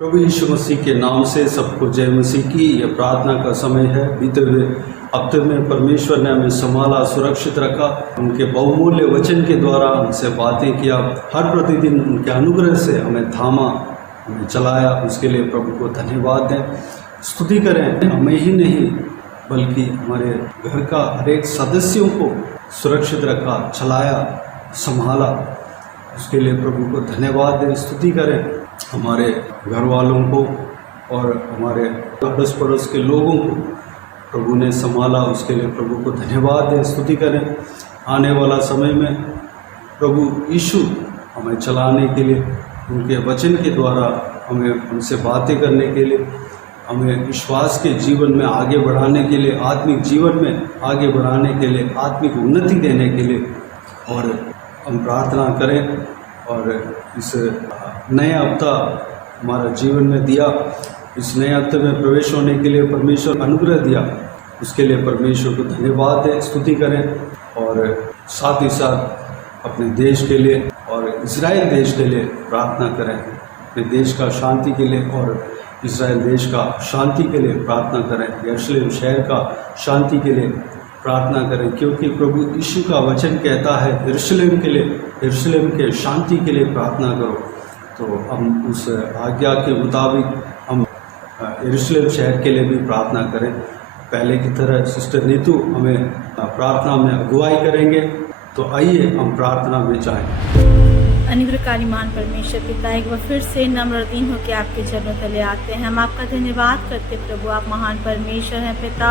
प्रभु यीशु मसीह के नाम से सबको जय मसीह की। यह प्रार्थना का समय है। बीते हुए हफ्ते में परमेश्वर ने हमें संभाला, सुरक्षित रखा, उनके बहुमूल्य वचन के द्वारा हमसे बातें किया, हर प्रतिदिन उनके अनुग्रह से हमें थामा, हमें चलाया। उसके लिए प्रभु को धन्यवाद दें, स्तुति करें। हमें ही नहीं बल्कि हमारे घर का हर एक सदस्यों को सुरक्षित रखा, चलाया, संभाला। उसके लिए प्रभु को धन्यवाद दें, स्तुति करें। हमारे घर वालों को और हमारे अड़ोस पड़ोस के लोगों को प्रभु ने संभाला, उसके लिए प्रभु को धन्यवाद दें, स्तुति करें। आने वाला समय में प्रभु यीशु हमें चलाने के लिए, उनके वचन के द्वारा हमें उनसे बातें करने के लिए, हमें विश्वास के जीवन में आगे बढ़ाने के लिए, आत्मिक जीवन में आगे बढ़ाने के लिए, आत्मिक उन्नति देने के लिए, और हम प्रार्थना करें। और इस नए हफ्ता हमारा जीवन में दिया, इस नए हफ्ते में प्रवेश होने के लिए परमेश्वर अनुग्रह दिया, उसके लिए परमेश्वर को धन्यवाद दें, स्तुति करें। और साथ ही साथ अपने देश के लिए और इजराइल देश के लिए प्रार्थना करें, अपने देश का शांति के लिए और इजराइल देश का शांति के लिए प्रार्थना करें, यरूशलेम शहर का शांति के लिए प्रार्थना करें, क्योंकि प्रभु यीशु का वचन कहता है यरूशलेम के लिए, यरूशलेम के शांति के लिए प्रार्थना करो। तो हम उस आज्ञा के मुताबिक हम यरूशलेम शहर के लिए भी प्रार्थना करें। पहले की तरह सिस्टर नीतू हमें प्रार्थना में अगुवाई करेंगे, तो आइए हम प्रार्थना में जाएं। अनुग्रहकारी मान परमेश्वर पिता, एक बार फिर से नम्र दीन होकर आपके चरणों तले आते हैं। हम आपका धन्यवाद करते प्रभु, आप महान परमेश्वर हैं पिता।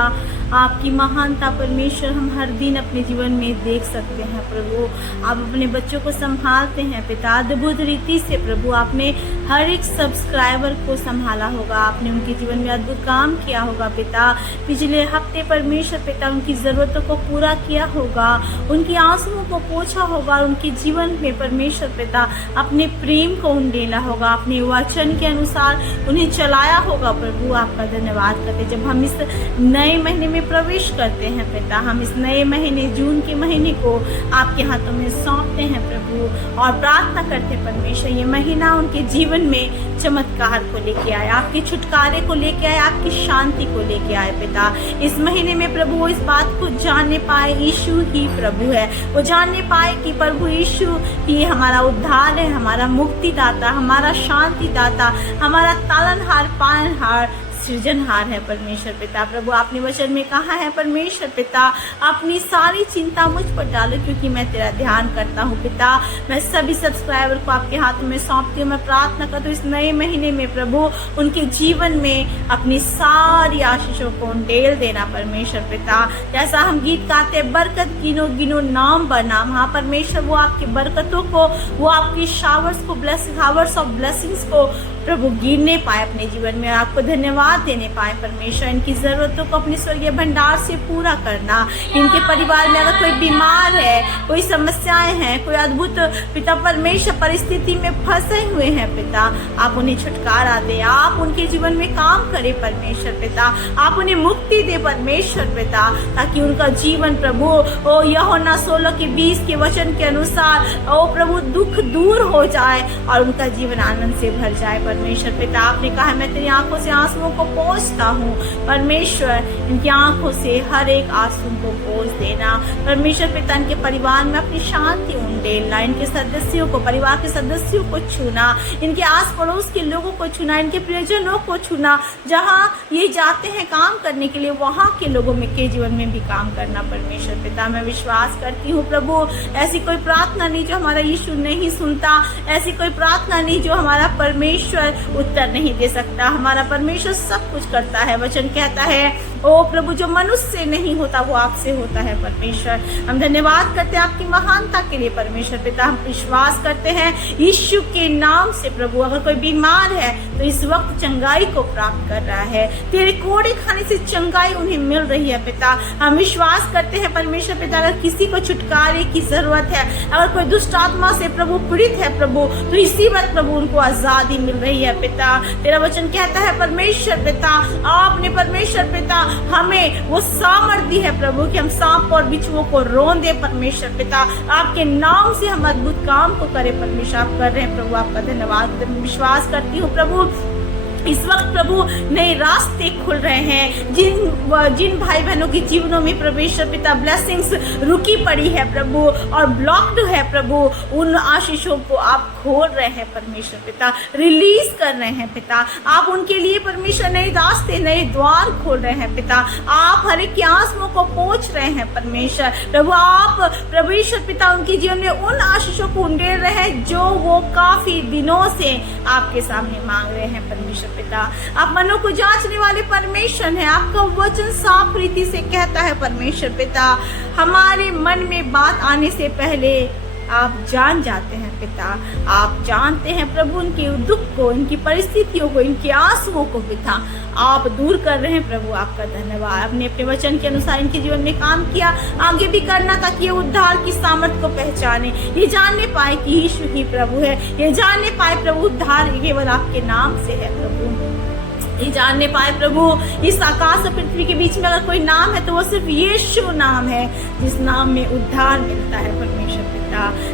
आपकी महानता परमेश्वर हम हर दिन अपने जीवन में देख सकते हैं प्रभु। आप अपने बच्चों को संभालते हैं पिता, अद्भुत रीति से प्रभु। आपने हर एक सब्सक्राइबर को संभाला होगा, आपने उनके जीवन में अद्भुत काम किया होगा पिता। पिछले हफ्ते परमेश्वर पिता उनकी ज़रूरतों को पूरा किया होगा, उनकी आंसुओं को पोंछा होगा, उनके जीवन में परमेश्वर पिता अपने प्रेम को उंडेला होगा, अपने वचन के अनुसार उन्हें चलाया होगा प्रभु। आपका धन्यवाद करते जब हम इस नए महीने में प्रवेश करते हैं पिता, हम इस नए महीने जून के महीने को आपके हाथों में सौंपते हैं प्रभु, और प्रार्थना करते परमेश्वर ये महीना उनके जीवन में चमत्कार को लेके आए, आपके छुटकारे को लेके आए, आपकी शांति को लेके आए पिता। इस महीने में प्रभु वो इस बात को जानने पाए यीशु ही प्रभु है, वो जानने पाए कि प्रभु यीशु ही हमारा उद्धार है, हमारा मुक्तिदाता, हमारा शांतिदाता, हमारा तालनहार, पालनहार, सृजनहार है परमेश्वर पिता। प्रभु आपने वचन में कहा है परमेश्वर पिता, अपनी सारी चिंता मुझ पर डालो क्योंकि मैं तेरा ध्यान करता हूँ पिता। मैं सभी सब्सक्राइबर को आपके हाथों में सौंपती हूँ। मैं प्रार्थना करती हूँ इस नए महीने में प्रभु उनके जीवन में अपनी सारी आशीषों को उंडेल देना परमेश्वर पिता। जैसा हम गीत गाते बरकत गिनो गिनो नाम बनाम, हाँ परमेश्वर वो आपकी बरकतों को, वो आपकी शावर्स को, शावर्स ऑफ ब्लेसिंग्स को प्रभु गिरने पाए अपने जीवन में, आपको धन्यवाद देने पाए परमेश्वर। इनकी जरूरतों को अपनी स्वर्गीय भंडार से पूरा करना। इनके परिवार में अगर कोई बीमार है, कोई समस्याएं हैं, कोई अद्भुत पिता परमेश्वर परिस्थिति में फंसे हुए हैं पिता, आप उन्हें छुटकारा दे, आप उनके जीवन में काम करे परमेश्वर पिता, आप उन्हें मुक्ति दे परमेश्वर पिता, ताकि उनका जीवन प्रभु ओ यूहन्ना 16:20 के वचन के अनुसार ओ प्रभु दुख दूर हो जाए और उनका जीवन आनंद से भर जाए परमेश्वर पिता। आपने कहा मैं तेरी आंखों से आंसुओं को पोंछता हूँ परमेश्वर, इनकी आंखों से हर एक आंसू को पोंछ देना परमेश्वर पिता। इनके परिवार में अपनी शांति उंडेलना, इनके सदस्यों को, परिवार के सदस्यों को छूना, इनके आस पड़ोस के लोगों को छूना, इनके प्रियजनों को छूना, जहाँ ये जाते हैं काम करने के लिए वहाँ के लोगों में के जीवन में भी काम करना परमेश्वर पिता। मैं विश्वास करती हूँ प्रभु ऐसी कोई प्रार्थना नहीं जो हमारा यीशु नहीं सुनता, ऐसी कोई प्रार्थना नहीं जो हमारा परमेश्वर उत्तर नहीं दे सकता। हमारा परमेश्वर सब कुछ करता है। वचन कहता है ओ प्रभु जो मनुष्य से नहीं होता वो आपसे होता है परमेश्वर। हम धन्यवाद करते हैं आपकी महानता के लिए परमेश्वर पिता। हम विश्वास करते हैं यीशु के नाम से प्रभु अगर कोई बीमार है तो इस वक्त चंगाई को प्राप्त कर रहा है, तेरे कोड़े खाने से चंगाई उन्हें मिल रही है पिता। हम विश्वास करते हैं परमेश्वर पिता अगर किसी को छुटकारे की जरूरत है, अगर कोई दुष्ट आत्मा से प्रभु पीड़ित है प्रभु, तो इसी वक्त प्रभु उनको आजादी मिल रही है पिता। तेरा वचन कहता है परमेश्वर पिता आपने परमेश्वर पिता हमें वो सामर्थ्य दी है प्रभु कि हम सांप और बिच्छुओं को रौंदे परमेश्वर पिता। आपके नाम से हम अद्भुत काम को करें परमेश्वर, आप कर रहे हैं प्रभु, आपका धन्यवाद। विश्वास करती हूँ प्रभु इस वक्त प्रभु नए रास्ते खुल रहे हैं। जिन भाई बहनों के जीवनों में परमेश्वर पिता ब्लेसिंग्स रुकी पड़ी है प्रभु और ब्लॉक्ड है प्रभु, उन आशीषों को आप खोल रहे हैं परमेश्वर पिता, रिलीज कर रहे हैं पिता। आप उनके लिए परमेश्वर नए रास्ते नए द्वार खोल रहे हैं पिता। आप हर एक की आंसुओं को पोंछ रहे हैं परमेश्वर प्रभु। आप परमेश्वर पिता उनके जीवन में उन आशीषों को उंडेल रहे हैं जो वो काफी दिनों से आपके सामने मांग रहे हैं परमेश्वर पिता। आप मनों को जांचने वाले परमेश्वर हैं। आपका वचन साफ रीति से कहता है परमेश्वर पिता, हमारे मन में बात आने से पहले आप जान जाते हैं पिता। आप जानते हैं प्रभु उनके दुख को, इनकी परिस्थितियों को, इनके आंसुओं को पिता आप दूर कर रहे हैं प्रभु। आपका धन्यवाद। आपने अपने वचन के अनुसार इनके जीवन में काम किया, आगे भी करना, ताकि ये उद्धार की सामर्थ को पहचाने, ये जानने पाए कि यीशु ही प्रभु है, ये जानने पाए प्रभु उद्धार केवल आपके नाम से है प्रभु। ये जानने पाए प्रभु इस आकाश और पृथ्वी के बीच में अगर कोई नाम है तो वो सिर्फ यीशु नाम है, जिस नाम में उद्धार मिलता है परमेश्वर पिता।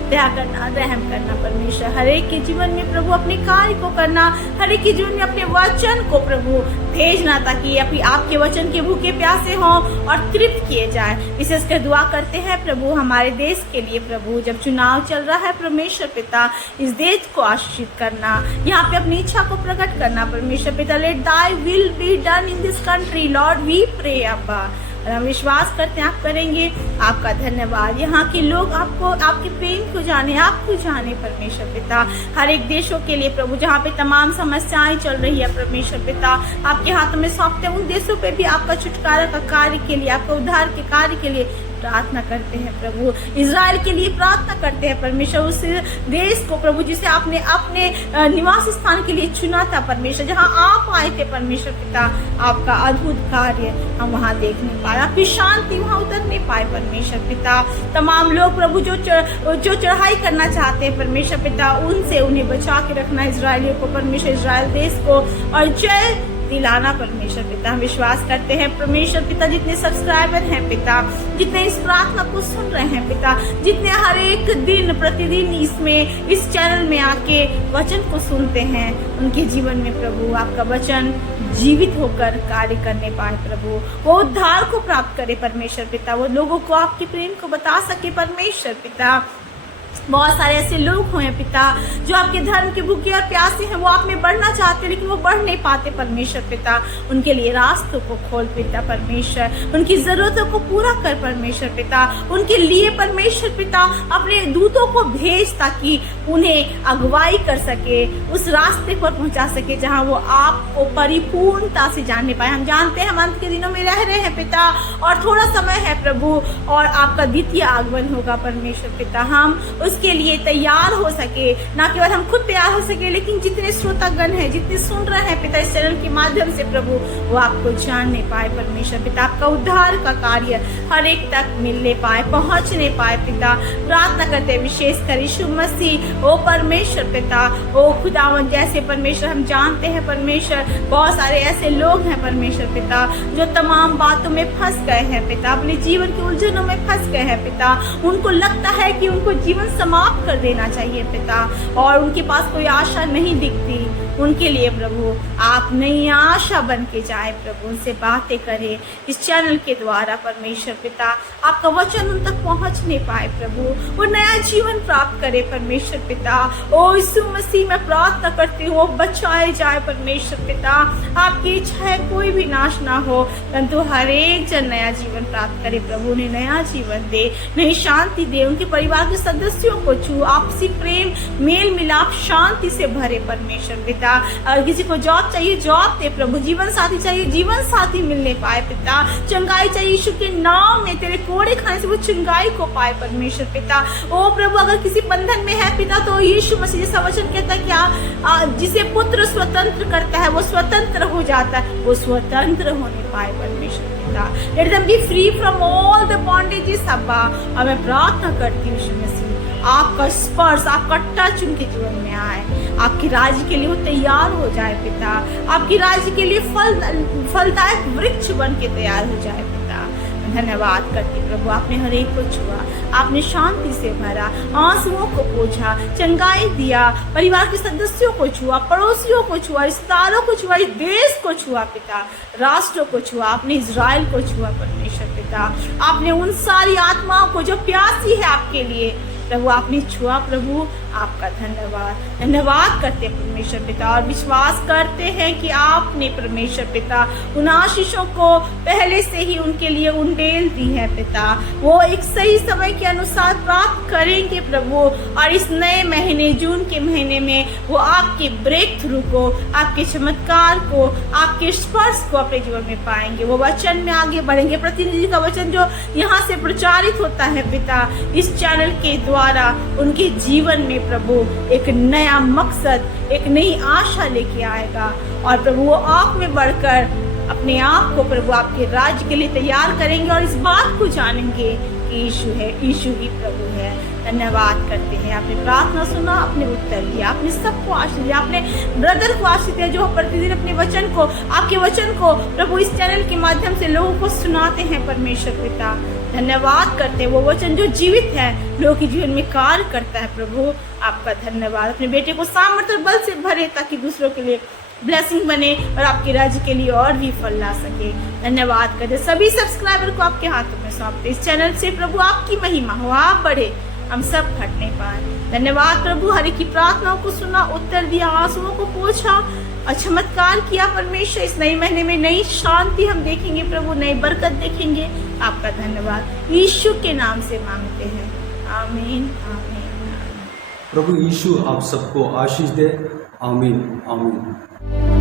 दया करना, रहम करना परमेश्वर, हर एक के जीवन में प्रभु अपने कार्य को करना, हर एक के जीवन में अपने वचन को प्रभु भेजना, ताकि आपके वचन के भूखे प्यासे हों और तृप्त किए जाए। विशेषकर दुआ करते हैं प्रभु हमारे देश के लिए प्रभु, जब चुनाव चल रहा है परमेश्वर पिता, इस देश को आशीषित करना, यहाँ पे अपनी इच्छा को प्रकट करना परमेश्वर पिता। Let Thy will be done in this country, Lord, we pray, अब्बा। और हम विश्वास करते हैं आप करेंगे। आपका धन्यवाद। यहाँ के लोग आपको, आपके प्रेम को जाने, आपको जाने परमेश्वर पिता। हर एक देशों के लिए प्रभु जहाँ पे तमाम समस्याएं चल रही है परमेश्वर पिता, आपके हाथों में सौंपते हैं। उन देशों पे भी आपका छुटकारा का कार्य के लिए, आपका उद्धार के कार्य के लिए प्रार्थना करते हैं प्रभु। इजराइल के लिए प्रार्थना करते हैं परमेश्वर, उस देश को प्रभु जिसे आपने अपने निवास स्थान के लिए चुना था परमेश्वर, जहां आप आए थे परमेश्वर पिता। आपका अद्भुत कार्य हम वहां देखने पाए, आपकी शांति वहां उतरने पाए परमेश्वर पिता। तमाम लोग प्रभु जो चढ़ाई करना चाहते हैं परमेश्वर पिता, उनसे उन्हें बचा के रखना इजराइलियों को परमेश्वर, इजराइल देश को, और जय दिलाना परमेश्वर पिता। हम विश्वास करते हैं परमेश्वर पिता, जितने सब्सक्राइबर हैं पिता, जितने इस प्रार्थना को सुन रहे हैं पिता, जितने हर एक दिन प्रतिदिन इसमें इस चैनल में आके वचन को सुनते हैं, उनके जीवन में प्रभु आपका वचन जीवित होकर कार्य करने पाए प्रभु। वो उद्धार को प्राप्त करे परमेश्वर पिता, वो लोगों को आपके प्रेम को बता सके परमेश्वर पिता। बहुत सारे ऐसे लोग हैं पिता जो आपके धर्म के भूखे और प्यासे हैं, वो आप में बढ़ना चाहते हैं लेकिन वो बढ़ नहीं पाते परमेश्वर पिता। उनके लिए रास्तों को खोल पिता परमेश्वर, उनकी जरूरतों को पूरा कर परमेश्वर पिता। उनके लिए परमेश्वर पिता अपने दूतों को भेज, ताकि उन्हें अगुवाई कर सके, उस रास्ते पर पहुंचा सके जहां वो आपको परिपूर्णता से जानने पाए। हम जानते हैं हम अंत के दिनों में रह रहे हैं पिता, और थोड़ा समय है प्रभु, और आपका द्वितीय आगमन होगा परमेश्वर पिता। हम उसके लिए तैयार हो सके, ना केवल हम खुद तैयार हो सके, लेकिन जितने श्रोतागण हैं, जितने सुन रहे हैं पिता इस चैनल के माध्यम से प्रभु, वो आपको जानने पाए परमेश्वर पिता। आपका उद्धार का कार्य हर एक तक मिलने पाए, पहुंचने पाए पिता। प्रार्थना करते हैं विशेषकर यीशु मसीह, ओ परमेश्वर पिता, ओ खुदावन जैसे परमेश्वर हम जानते हैं परमेश्वर, बहुत सारे ऐसे लोग हैं परमेश्वर पिता जो तमाम बातों में फंस गए हैं पिता, अपने जीवन की उलझनों में फंस गए हैं पिता। उनको लगता है कि उनको जीवन समाप्त कर देना चाहिए पिता, और उनके पास कोई आशा नहीं दिखती। उनके लिए प्रभु आप नई आशा बन के जाए प्रभु, उनसे बातें करें इस चैनल के द्वारा परमेश्वर पिता। आपका वचन उन तक पहुंचने पाए प्रभु, वो नया जीवन प्राप्त करे परमेश्वर पिता। ओ यीशु मसीह मैं प्रार्थना करती हूँ, वो बचाए जाए परमेश्वर पिता। आपकी इच्छा है कोई भी नाश ना हो, परंतु हर एक जन नया जीवन प्राप्त करे प्रभु, उन्हें नया जीवन दे, नई शांति दे, उनके परिवार के सदस्यों को छू, आपसी प्रेम, मेल मिलाप, शांति से भरे परमेश्वर पिता। अगर किसी को जॉब चाहिए जॉब दे प्रभु, जीवन साथी चाहिए जीवन साथी मिलने पाए पिता, चंगाई चाहिए यीशु के नाम में, तेरे कोड़े खाने से वो चंगाई को पाए परमेश्वर पिता। ओ प्रभु अगर किसी बंधन में है पिता, तो यीशु मसीह जैसा वचन कहता है क्या, जिसे पुत्र स्वतंत्र करता है वो स्वतंत्र हो जाता है, वो स्वतंत्र होने पाए परमेश्वर पिता। Let them be free from all the bondages अब्बा। और मैं प्रार्थना करती हूँ यीशु मसीह, आपका स्पर्श, आपका टच उनके जीवन में आए, आपकी राज्य के लिए वो तैयार हो जाए पिता, आपकी राज्य के लिए फलदायक वृक्ष बन के तैयार हो जाए पिता। धन्यवाद करते प्रभु, आपने हर एक को छुआ, आपने शांति से भरा, आंसुओं को पोंछा, चंगाई दिया, परिवार के सदस्यों को छुआ, पड़ोसियों को छुआ, रिश्तेदारों को छुआ, इस देश को छुआ पिता, राष्ट्रों को छुआ, आपने इजराइल को छुआ परमेश्वर पिता, आपने उन सारी आत्माओं को जो प्यासी है आपके लिए प्रभु आपने छुआ प्रभु, आपका धन्यवाद करते हैं परमेश्वर पिता, और विश्वास करते हैं कि आपने परमेश्वर पिता उन आशीषों को पहले से ही उनके लिए उंडेल दी है पिता, वो एक सही समय के अनुसार प्राप्त करेंगे प्रभु, और इस नए महीने जून के महीने में वो आपके ब्रेक थ्रू को, आपके चमत्कार को, आपके स्पर्श को अपने जीवन में पाएंगे, वो वचन में आगे बढ़ेंगे। प्रतिनिधि का वचन जो यहाँ से प्रचारित होता है पिता, इस चैनल के द्वारा उनके जीवन में प्रभु एक नया मकसद, एक नई आशा लेके आएगा, और प्रभु वो आप में बढ़कर अपने आप को प्रभु आपके राज्य के लिए तैयार करेंगे, और इस बात को जानेंगे कि यीशु है, यीशु ही प्रभु है। धन्यवाद करते हैं, आपने प्रार्थना सुना, आपने उत्तर दिया, आपने सबको आशीष दिया, आपने ब्रदर को आशीष दिया जो प्रतिदिन अपने वचन को, आपके वचन को प्रभु इस चैनल के माध्यम से लोगों को सुनाते हैं परमेश्वर पिता। धन्यवाद करते हैं, वो वचन जो जीवित है, लोगों के जीवन में कार्य करता है प्रभु, आपका धन्यवाद। अपने बेटे को सामर्थ्य और बल से भरे ताकि दूसरों के लिए ब्लेसिंग बने और आपके राज्य के लिए और भी फल ला सके। धन्यवाद करते सभी सब्सक्राइबर को आपके हाथों में सौंपते, इस चैनल से प्रभु आपकी महिमा हो, आप बढ़े, हम सब घटने पाए। धन्यवाद प्रभु, हर एक की प्रार्थनाओं को सुना, उत्तर दिया, आंसुओं को पोंछा और चमत्कार किया परमेश्वर। इस नए महीने में नई शांति हम देखेंगे प्रभु, नई बरकत देखेंगे। आपका धन्यवाद यीशु के नाम से मांगते हैं, आमीन आमीन। प्रभु यीशु आप सबको आशीष दे, आमीन आमीन।